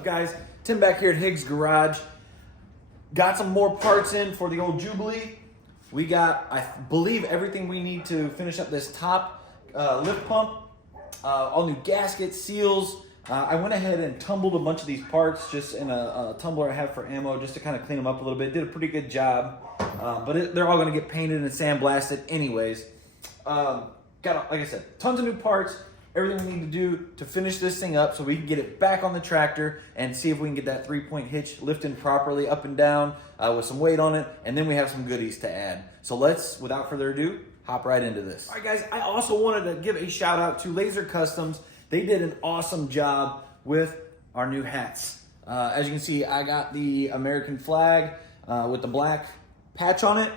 up, guys? Tim back here at Higgs Garage. Got some more parts in for the old Jubilee. We got, I believe, everything we need to finish up this top lift pump. All new gaskets, seals. I went ahead and tumbled a bunch of these parts just in a tumbler I have for ammo just to kind of clean them up a little bit. Did a pretty good job. They're all going to get painted and sandblasted anyways. Like I said, tons of new parts. Everything we need to do to finish this thing up so we can get it back on the tractor and see if we can get that 3-point hitch lifting properly up and down with some weight on it. And then we have some goodies to add. So let's, without further ado, hop right into this. All right, guys, I also wanted to give a shout out to Laser Customs. They did an awesome job with our new hats. As you can see, I got the American flag with the black patch on it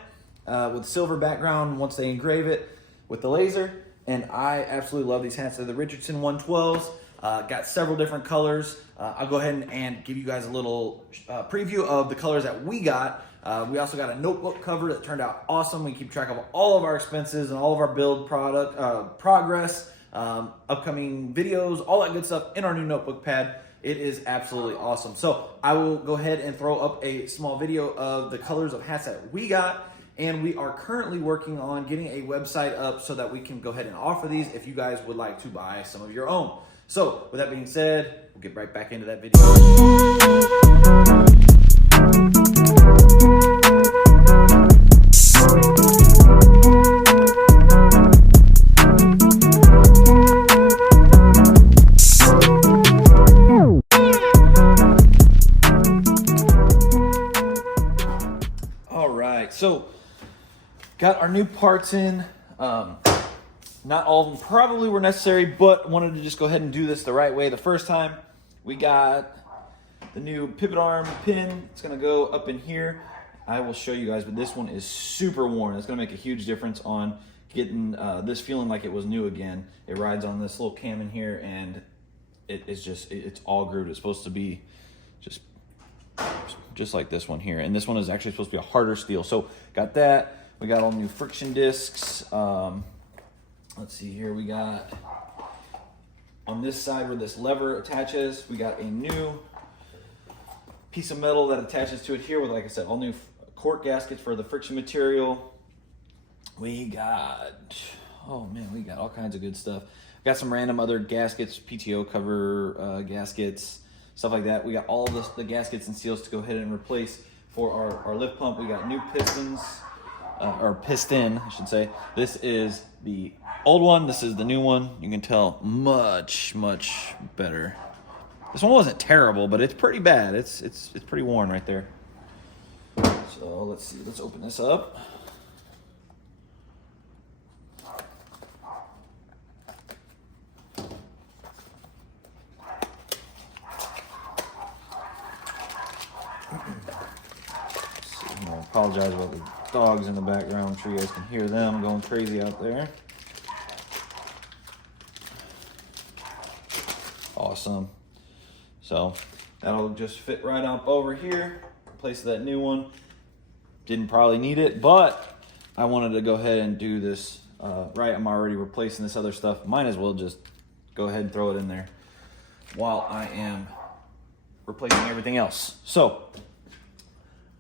with silver background once they engrave it with the laser. And I absolutely love these hats. They're the Richardson 112s. Got several different colors. I'll go ahead and give you guys a little preview of the colors that we got. We also got a notebook cover that turned out awesome. We keep track of all of our expenses and all of our build progress, upcoming videos, all that good stuff in our new notebook pad. It is absolutely awesome. So I will go ahead and throw up a small video of the colors of hats that we got. And we are currently working on getting a website up so that we can go ahead and offer these if you guys would like to buy some of your own. So with that being said, we'll get right back into that video. All right, so got our new parts in. Not all of them probably were necessary, but wanted to just go ahead and do this the right way the first time. We got the new pivot arm pin. It's gonna go up in here. I will show you guys, but this one is super worn. It's gonna make a huge difference on getting this feeling like it was new again. It rides on this little cam in here, and it's all grooved. It's supposed to be just like this one here. And this one is actually supposed to be a harder steel. So got that. We got all new friction discs. Let's see here. We got on this side where this lever attaches, we got a new piece of metal that attaches to it here with, like I said, all new cork gaskets for the friction material. We got, oh man, we got all kinds of good stuff. Got some random other gaskets, PTO cover gaskets, stuff like that. We got all the gaskets and seals to go ahead and replace for our lift pump. We got new pistons. Or piston, I should say. This is the old one. This is the new one. You can tell much better. This one wasn't terrible, but it's pretty bad. It's pretty worn right there. So let's see. Let's open this up. I apologize about the dogs in the background. I'm sure you guys can hear them going crazy out there. Awesome. So that'll just fit right up over here. Replace that new one. Didn't probably need it, but I wanted to go ahead and do this right. I'm already replacing this other stuff. Might as well just go ahead and throw it in there while I am replacing everything else. So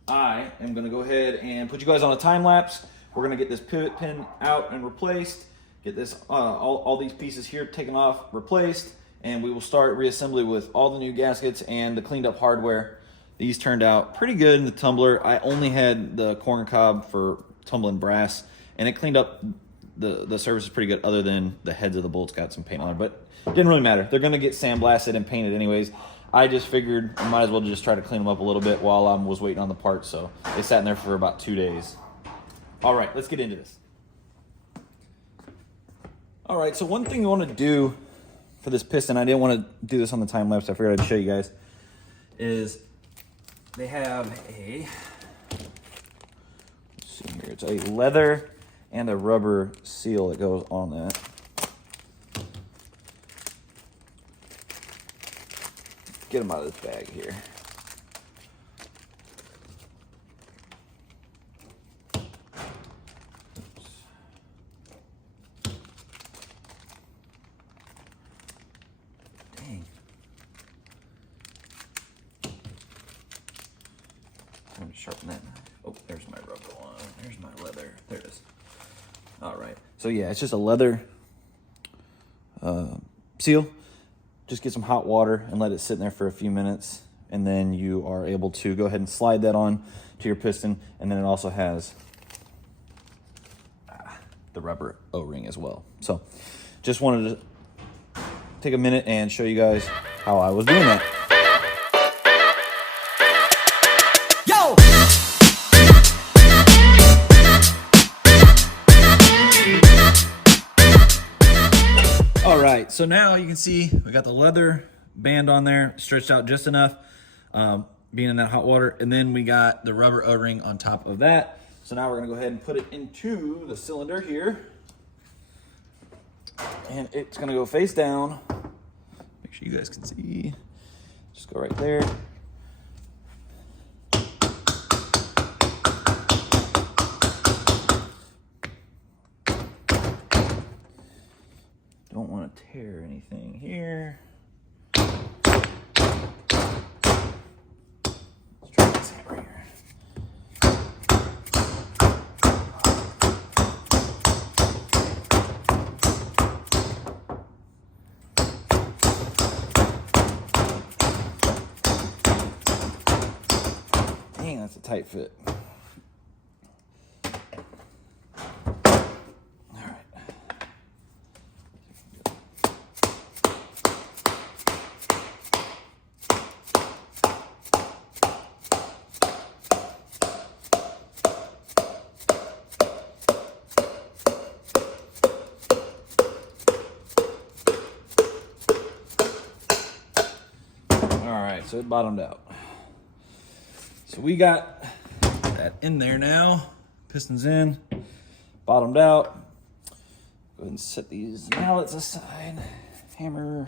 I am going to go ahead and put you guys on a time lapse. We're going to get this pivot pin out and replaced, get this all these pieces here taken off, replaced, and we will start reassembly with all the new gaskets and the cleaned up hardware. These turned out pretty good in the tumbler. I only had the corn cob for tumbling brass, and it cleaned up the surface is pretty good, other than the heads of the bolts got some paint on it, but it didn't really matter. They're going to get sandblasted and painted anyways. I just figured I might as well just try to clean them up a little bit while I was waiting on the parts. So they sat in there for about 2 days. All right, let's get into this. All right, so one thing you want to do for this piston, I didn't want to do this on the time lapse, I figured I'd show you guys, is they have a, let's see here, it's a leather and a rubber seal that goes on that. Get them out of this bag here. Dang. sharpen that. Oh, there's my rubber one. There's my leather. There it is. All right. So yeah, it's just a leather seal. Just get some hot water and let it sit in there for a few minutes. And then you are able to go ahead and slide that on to your piston. And then it also has the rubber O-ring as well. So just wanted to take a minute and show you guys how I was doing that. All right, so now you can see we got the leather band on there, stretched out just enough, being in that hot water, and then we got the rubber O-ring on top of that. So now we're gonna go ahead and put it into the cylinder here, and it's gonna go face down. Make sure you guys can see. Just go right there. Don't want to tear anything here. Let's try this hammer here. Dang, that's a tight fit. So it bottomed out. So we got that in there now. Pistons in, bottomed out. Go ahead and set these mallets aside. Hammer.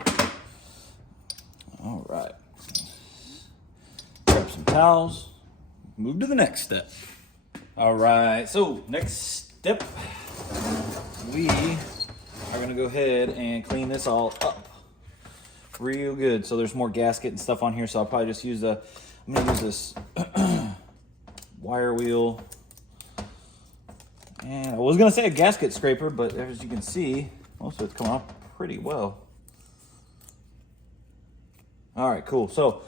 All right. Grab some towels. Move to the next step. All right, so next step, we are gonna go ahead and clean this all up real good. So there's more gasket and stuff on here, so I'll probably just use I'm gonna use this wire wheel. And I was gonna say a gasket scraper, but as you can see, most of it's coming off pretty well. All right, cool. So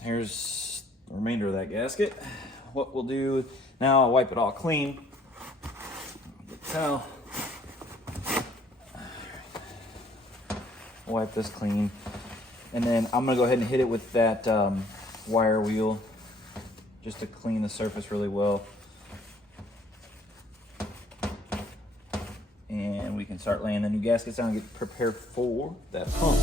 here's the remainder of that gasket. What we'll do now, I'll wipe it all clean. Get the towel. Wipe this clean, and then I'm gonna go ahead and hit it with that wire wheel just to clean the surface really well, and we can start laying the new gaskets down and get prepared for that pump.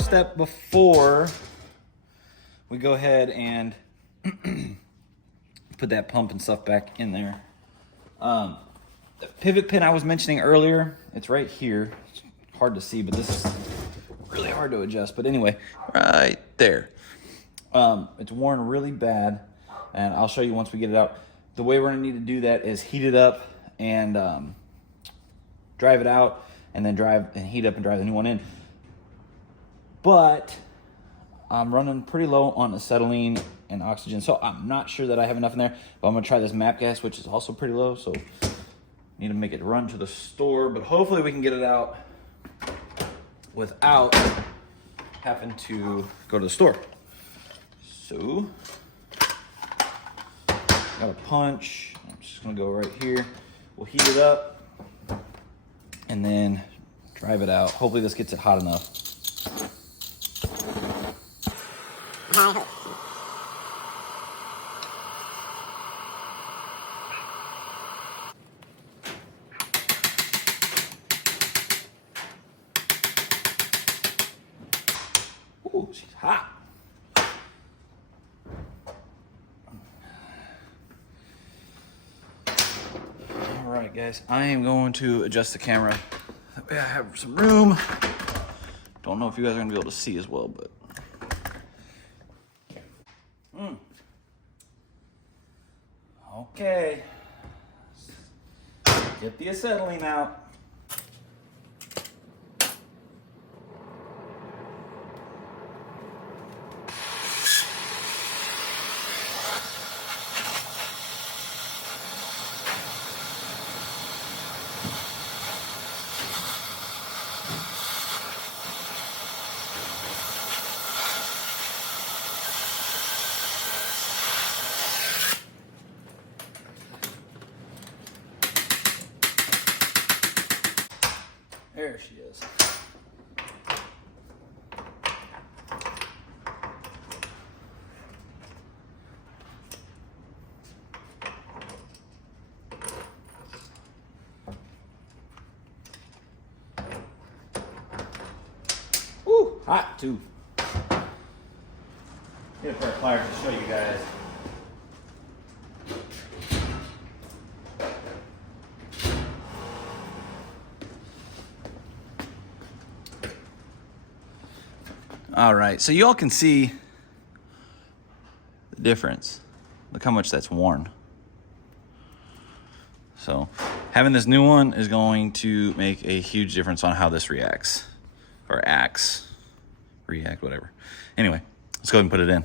Step before we go ahead and put that pump and stuff back in there. The pivot pin I was mentioning earlier, it's right here. It's hard to see, but this is really hard to adjust. But anyway, right there. It's worn really bad, and I'll show you once we get it out. The way we're gonna need to do that is heat it up and drive it out, and then heat up and drive the new one in. But I'm running pretty low on acetylene and oxygen, so I'm not sure that I have enough in there. But I'm gonna try this MAP gas, which is also pretty low, so need to make it run to the store. But hopefully we can get it out without having to go to the store. So, got a punch. I'm just gonna go right here. We'll heat it up and then drive it out. Hopefully this gets it hot enough. Ooh, she's hot. All right, guys, I am going to adjust the camera. That way I have some room. Don't Don't know if you guys are gonna be able to see as well, but. Okay. Get the acetylene out. There she is. Woo, hot too. Get a pair of pliers to show you guys. All right, so you all can see the difference. Look how much that's worn. So having this new one is going to make a huge difference on how this reacts. Or acts. React, whatever. Anyway, let's go ahead and put it in.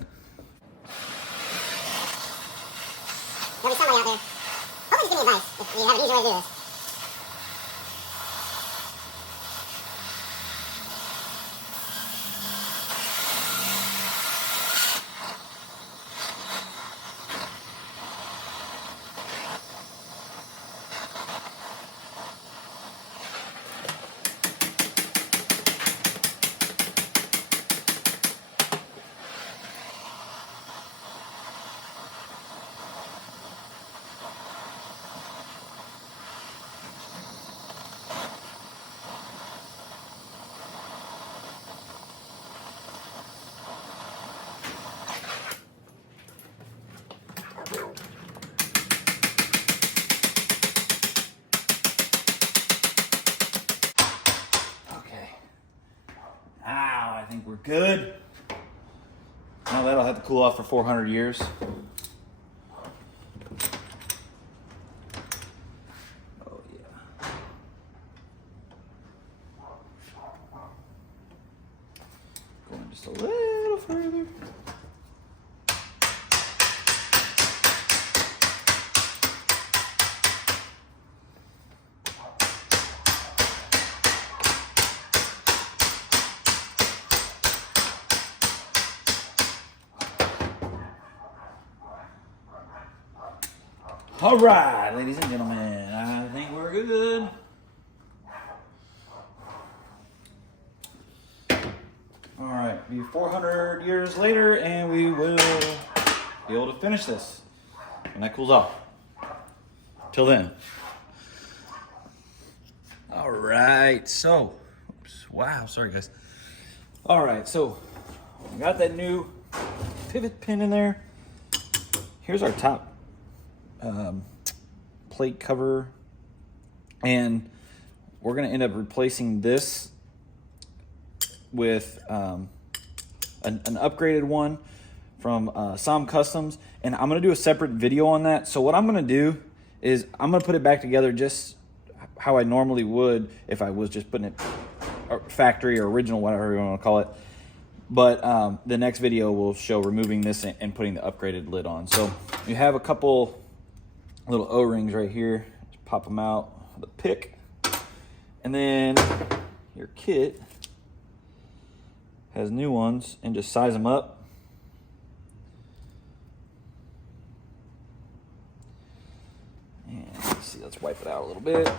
There'll be somebody out there. Hopefully just give me advice if you have an easy way to do this. I think we're good. Now that'll have to cool off for 400 years. Oh yeah. Going just a little further. All right, ladies and gentlemen, I think we're good. All right, be 400 years later, and we will be able to finish this when that cools off. Till then. All right, so, oops, wow, sorry guys. All right, so we got that new pivot pin in there. Here's our top plate cover, and we're going to end up replacing this with an upgraded one from Som Customs, and I'm going to do a separate video on that. So what I'm going to do is I'm going to put it back together just how I normally would if I was just putting it factory or original, whatever you want to call it. But the next video will show removing this and putting the upgraded lid on. So you have a couple little O-rings right here. Just pop them out with a pick. And then your kit has new ones, and just size them up. And let's see, let's wipe it out a little bit.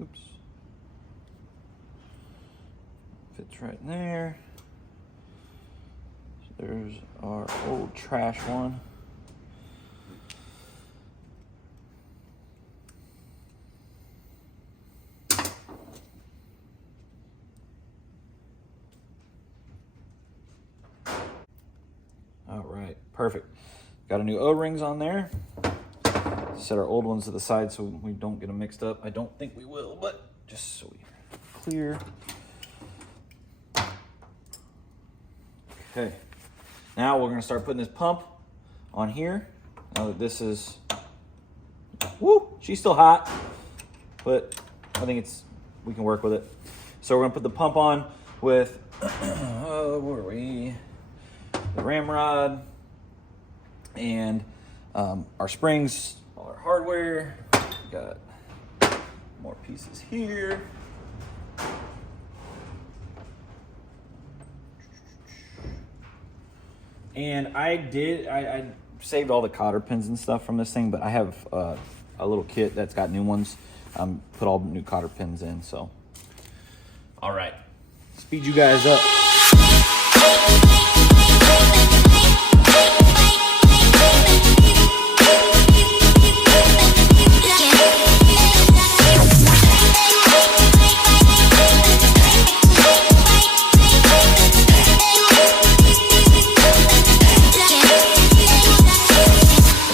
Oops. Fits right in there. So there's our old trash one. perfect. Got a new O-rings on there. Set our old ones to the side so we don't get them mixed up. I don't think we will, but just so we're clear. Okay, now we're gonna start putting this pump on here. Now that this is, woo, she's still hot, but I think we can work with it. So we're gonna put the pump on with, where are we? The ramrod and our springs, all our hardware. We got more pieces here. And I saved all the cotter pins and stuff from this thing, but I have a little kit that's got new ones. Put all the new cotter pins in, so. All right, speed you guys up.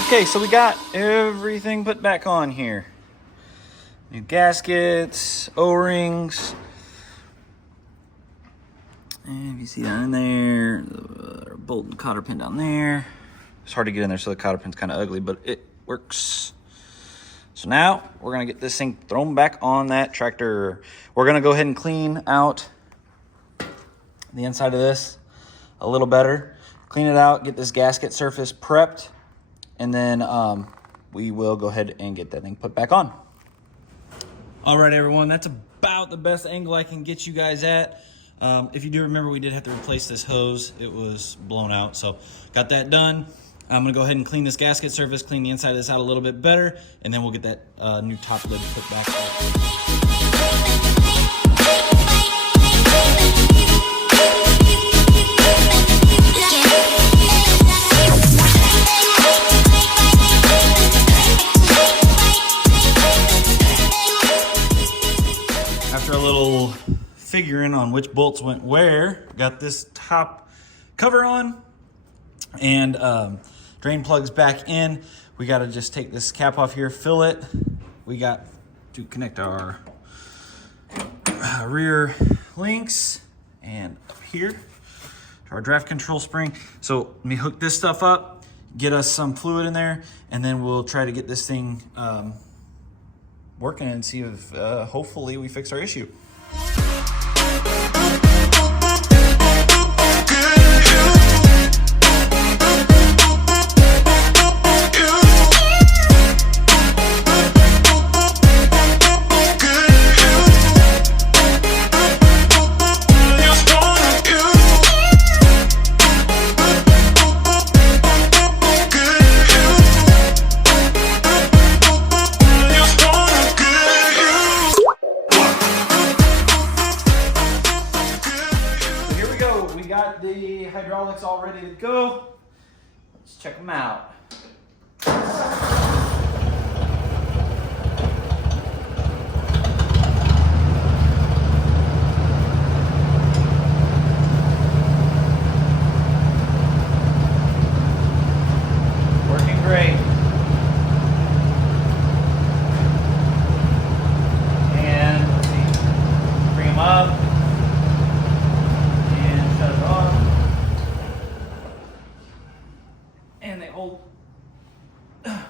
Okay, so we got everything put back on here. New gaskets, O-rings. And you see that in there, the bolt and cotter pin down there. It's hard to get in there, so the cotter pin's kind of ugly, but it works. So now we're gonna get this thing thrown back on that tractor. We're gonna go ahead and clean out the inside of this a little better. Clean it out, get this gasket surface prepped, and then we will go ahead and get that thing put back on. All right, everyone, that's about the best angle I can get you guys at. If you do remember, we did have to replace this hose. It was blown out, so got that done. I'm gonna go ahead and clean this gasket surface, clean the inside of this out a little bit better, and then we'll get that new top lid put back on. After a little figuring on which bolts went where, got this top cover on and drain plugs back in. We got to just take this cap off here, fill it. We got to connect our rear links and up here to our draft control spring. So let me hook this stuff up, get us some fluid in there, and then we'll try to get this thing working and see if hopefully we fix our issue. Got the hydraulics all ready to go. Let's check them out. Working great. And let's see, bring them up. And they hold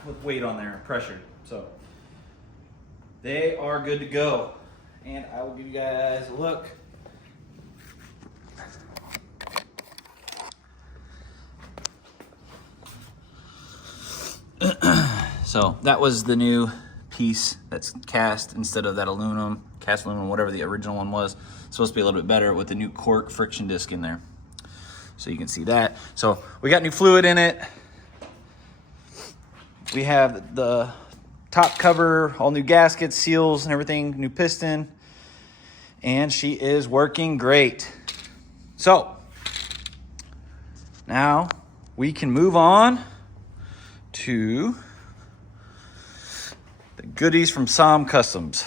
with weight on there, pressure. So they are good to go. And I will give you guys a look. So that was the new piece that's cast instead of that aluminum, cast aluminum, whatever the original one was. It's supposed to be a little bit better with the new cork friction disc in there. So you can see that. So we got new fluid in it. We have the top cover, all new gaskets, seals and everything, new piston. And she is working great. So now we can move on to the goodies from Som Customs.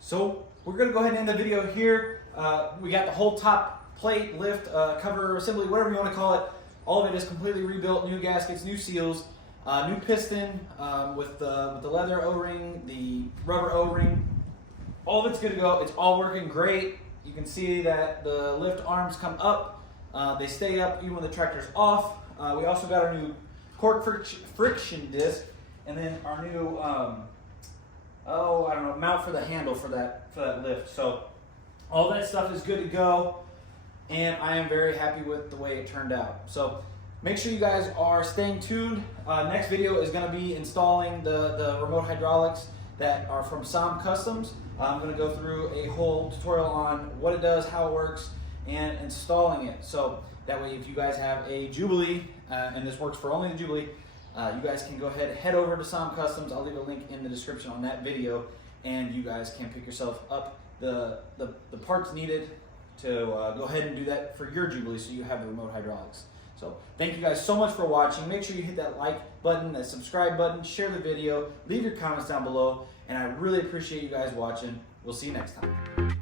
So we're gonna go ahead and end the video here. We got the whole top plate, lift, cover, assembly, whatever you wanna call it, All of it is completely rebuilt, new gaskets, new seals, new piston with the leather O-ring, the rubber O-ring. All of it's good to go. It's all working great. You can see that the lift arms come up. They stay up even when the tractor's off. We also got our new cork friction disc, and then our new mount for the handle for that lift. So all that stuff is good to go, and I am very happy with the way it turned out. So make sure you guys are staying tuned. Next video is going to be installing the remote hydraulics that are from Som Customs. I'm going to go through a whole tutorial on what it does, how it works, and installing it. So that way, if you guys have a Jubilee, and this works for only the Jubilee, you guys can go ahead, head over to Som Customs. I'll leave a link in the description on that video, and you guys can pick yourself up the parts needed to go ahead and do that for your Jubilee, so you have the remote hydraulics. So thank you guys so much for watching. Make sure you hit that like button, that subscribe button, share the video, leave your comments down below, and I really appreciate you guys watching. We'll see you next time.